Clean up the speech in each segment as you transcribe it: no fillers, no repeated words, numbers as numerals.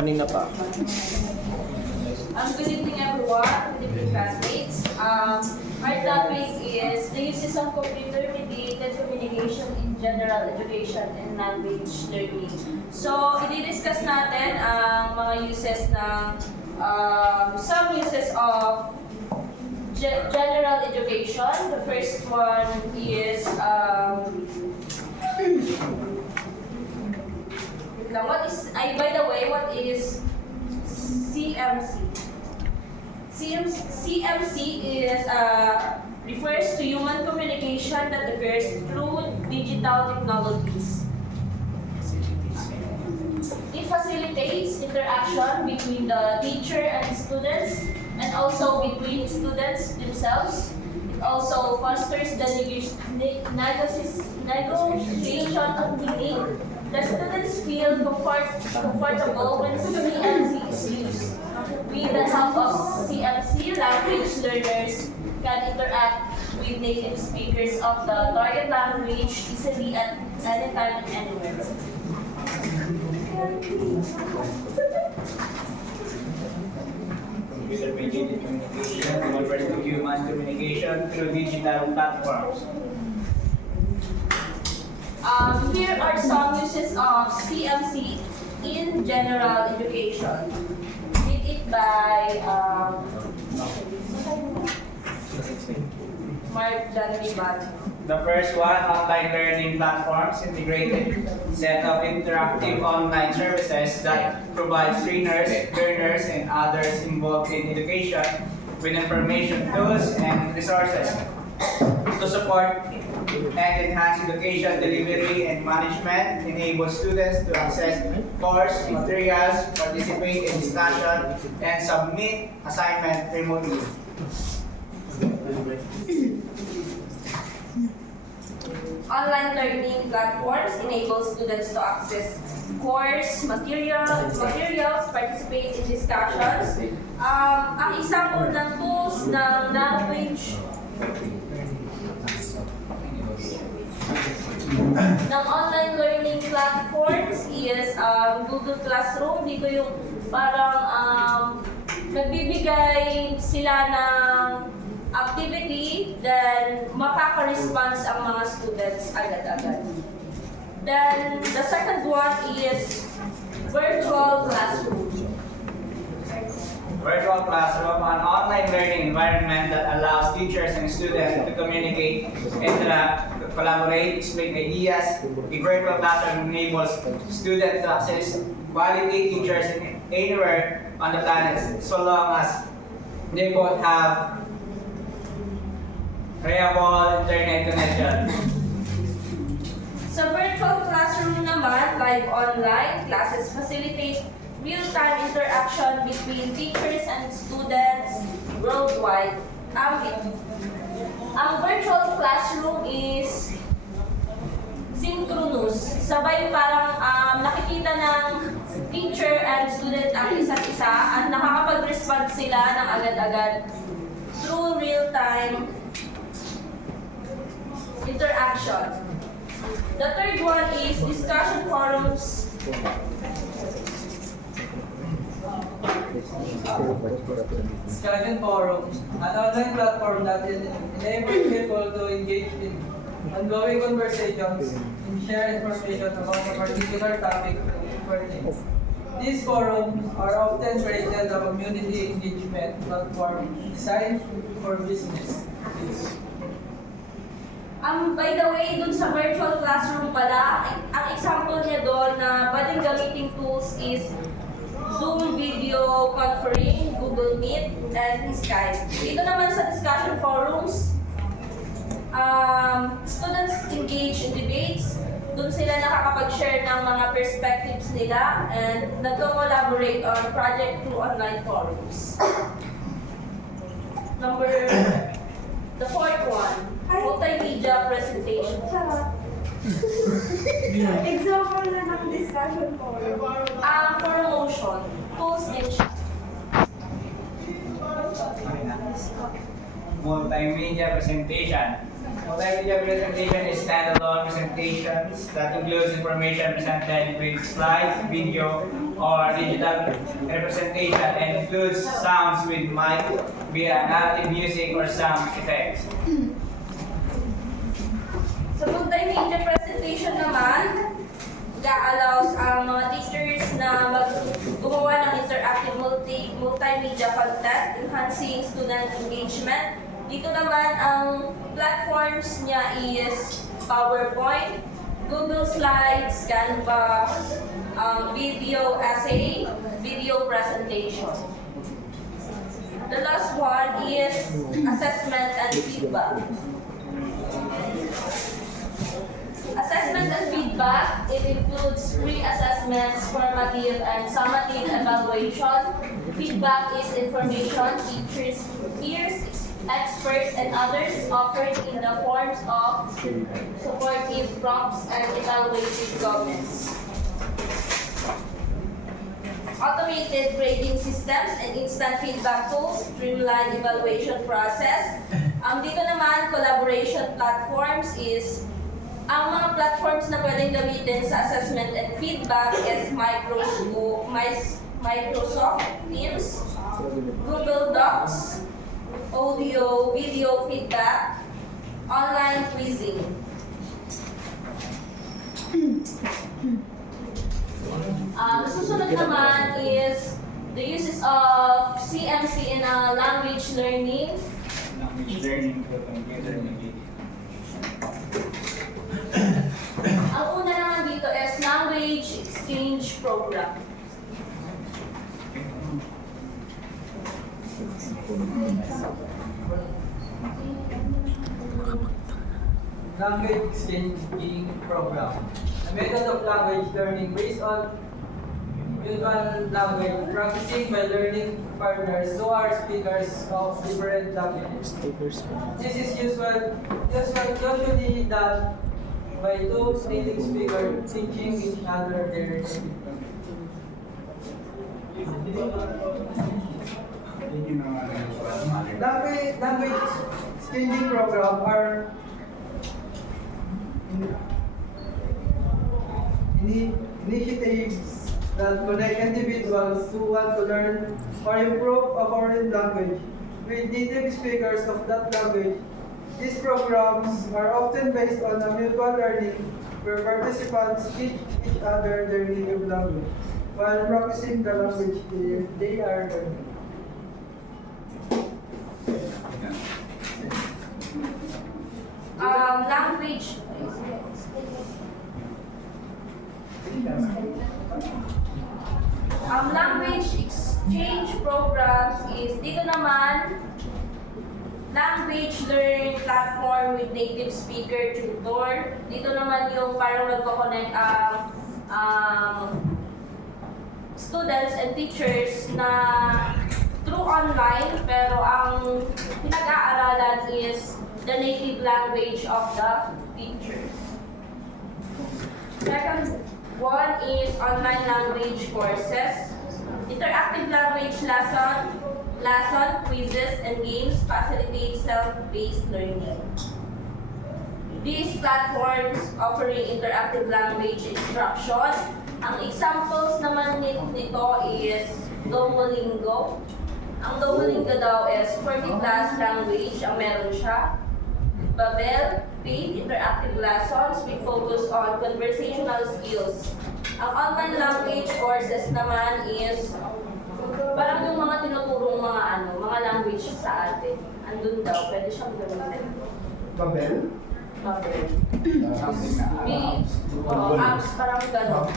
kanina pa. Good evening everyone, good evening classmates. Our topic is the uses of computer-mediated communication in general education and language learning. So, i-discuss natin ang mga uses ng some uses of general education. The first one is by the way, what is CMC? CMC is refers to human communication that occurs through digital technologies. It facilitates interaction between the teacher and students, and also between students themselves. It also fosters the negotiation of meaning. The students feel comfortable when CMC is used. With the help of CMC, language learners can interact with native speakers of the target language easily at any time and anywhere. Computer-mediated communication refers to human communication through digital platforms. Here are some uses of CMC in general education. Read it by Mark Janvibat. The first one, online learning platforms, integrated set of interactive online services that provide trainers, learners, and others involved in education with information tools and resources to support and enhance education delivery and management, enable students to access course materials, participate in discussion, and submit assignment remotely. Online learning platforms enable students to access course materials, participate in discussions. Ang example ng tools ng language ng online learning platforms is Google Classroom. Dito yung parang nagbibigay sila ng activity, then makaka-response ang mga students agad-agad. Then, the second one is virtual classroom. Virtual classroom, an online learning environment that allows teachers and students to communicate, interact, collaborate, explain ideas. A virtual classroom enables students to access quality teachers anywhere on the planet, so long as they both have reliable internet connection. Sa virtual classroom naman, live online classes facilitate real-time interaction between teachers and students worldwide. Ang virtual classroom is synchronous. Sabay parang nakikita ng teacher and student ang isa't isa at nakakapag-respond sila ng agad-agad through real-time interaction. The third one is discussion forums. Discussion forums, an online platform that enables people to engage in ongoing conversations and share information about a particular topic or things. These forums are often rated a community engagement platform designed for business. By the way, dun sa virtual classroom pala, ang example niya doon na pwedeng gamitin tools is Zoom video conferring, Google Meet, and Skype. Dito naman sa discussion forums, students engage in debates. Doon sila nakakapag-share ng mga perspectives nila and nagko-collaborate on project through online forums. The fourth one, multimedia presentation. Example na ng discussion forum. Promotion, tools din siya. multimedia presentation. Multimedia presentation is standalone presentations that includes information presented with slides, video, or digital representation and includes sounds with mic via narrative music or sound effects. Sa multimedia presentation naman, allows ang mga teachers na gumawa ng interactive multimedia content, enhancing student engagement. Dito naman, ang platforms niya is PowerPoint, Google Slides, Canva, video essay, video presentation. The last one is assessment and feedback. Assessment and feedback, it includes pre-assessments, formative and summative evaluation. Feedback is information teachers, peers, experts, and others offered in the forms of supportive prompts and evaluative comments. Automated grading systems and instant feedback tools, streamline evaluation process. Dito naman, collaboration platforms is ang mga platforms na pwedeng gamitin sa assessment and feedback is Microsoft Teams, Google Docs, audio, video feedback, online quizzing. Susunod naman is the uses of CMC in language learning. Language learning through computer mediation. Ang una naman dito is language exchange program. Language exchanging program. A method of language learning based on mutual language practicing by learning partners who are speakers of different languages. This is usually done by two native speakers teaching each other their native language. Language exchanging program are initiatives that connect individuals who want to learn or improve a foreign language with native speakers of that language. These programs are often based on a mutual learning where participants teach each other their native language while practicing the language they are learning. Language language exchange programs is dito naman language learning platform with native speaker tutor. Dito naman yung parang nagko-connect ang students and teachers na through online pero ang pinag-aaralan is the native language of the teachers. Second one is online language courses. Interactive language lesson, quizzes, and games facilitate self-paced learning. These platforms offering interactive language instruction. Ang examples naman nito is Duolingo. Ang Duolingo daw is 40+ language ang meron siya. Babel, paid interactive lessons with focus on conversational skills. Ang online language courses naman is parang yung mga tinuturong mga language sa atin. Andun daw, pwede siyang gamitin. Babel? Babel. Apps, parang gano'n.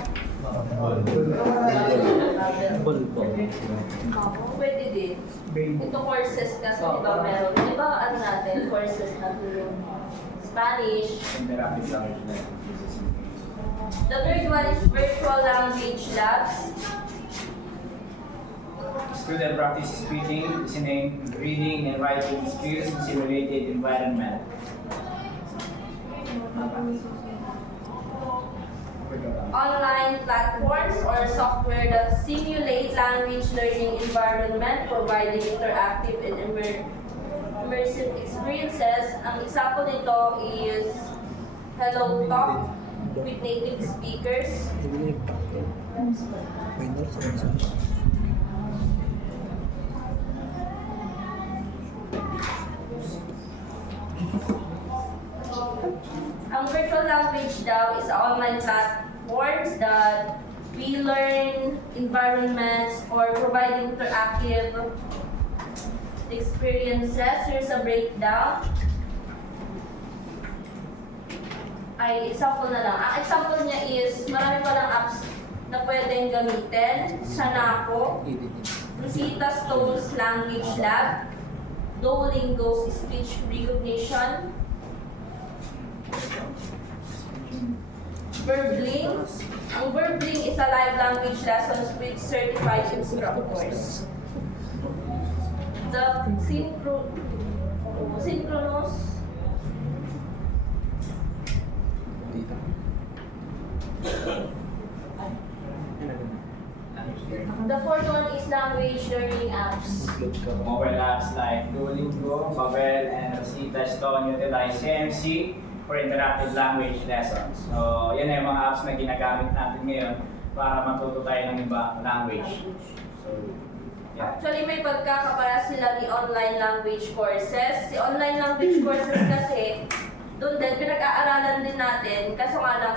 Pwede din. Ito courses kasi di ba meron. Di ba ano natin, courses natin yung Spanish. The third one is virtual language labs. Student practice speaking, listening, reading, and writing skills in simulated environment. Online platforms or software that simulate language learning environment, providing interactive and immersive experiences. Ang example nito is Hello Talk with native speakers. Ang virtual language daw is online platforms that we learn environments or provide interactive experiences. Here's a breakdown. Ay, example na lang. Ang example niya is, marami palang apps na pwedeng gamitin. Sanako, Rosita Stone's Language Lab, Duolingo's Speech Recognition, Verbling. Ang Verbling is a live language lessons with certified instructors. The Synchronous The fourth one is language learning apps. Mobile apps like Duolingo, Babel, and Rosita Stone utilize CMC for interactive language lessons. So, yan ay mga apps na ginagamit natin ngayon para matuto tayo ng ibang language. So, yeah. Actually, may pagkakapara sila ni online language courses. Si online language courses kasi, doon din, pinag-aaralan din natin. Kaso nga lang,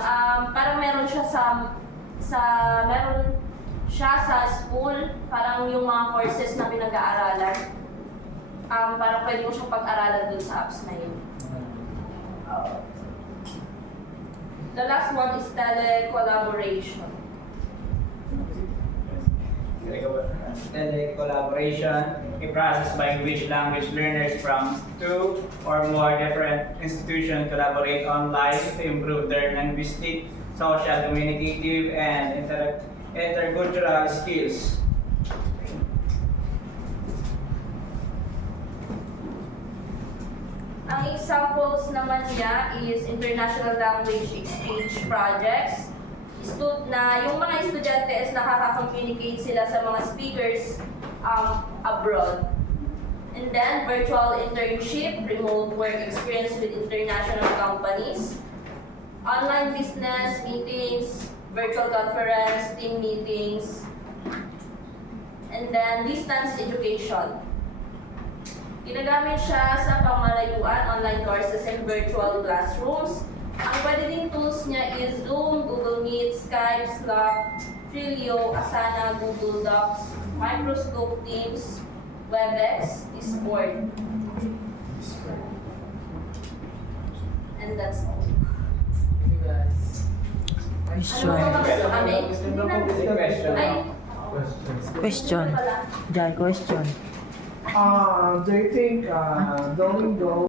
parang meron siya meron siya sa school, parang yung mga courses na pinag-aaralan. Parang pwede mo siyang pag-aralan dun sa apps na yun. The last one is telecollaboration. Telecollaboration, a process by which language learners from two or more different institutions collaborate online to improve their linguistic, social, communicative, and intercultural skills. Ang examples naman niya is international language exchange projects. Yung mga estudyante is nakaka-communicate sila sa mga speakers abroad. And then, virtual internship, remote work experience with international companies, online business meetings, virtual conference, team meetings, and then distance education. Ginagamit siya sa pamalayuan, online courses, and virtual classrooms. Ang pwede ding tools niya is Zoom, Google Meet, Skype, Slack, Trilio, Asana, Google Docs, Microsoft Teams, WebEx, Discord. And that's all. Question. Ano ba gusto kami? Question. Ay, Question. Jai, question. Do you think Duolingo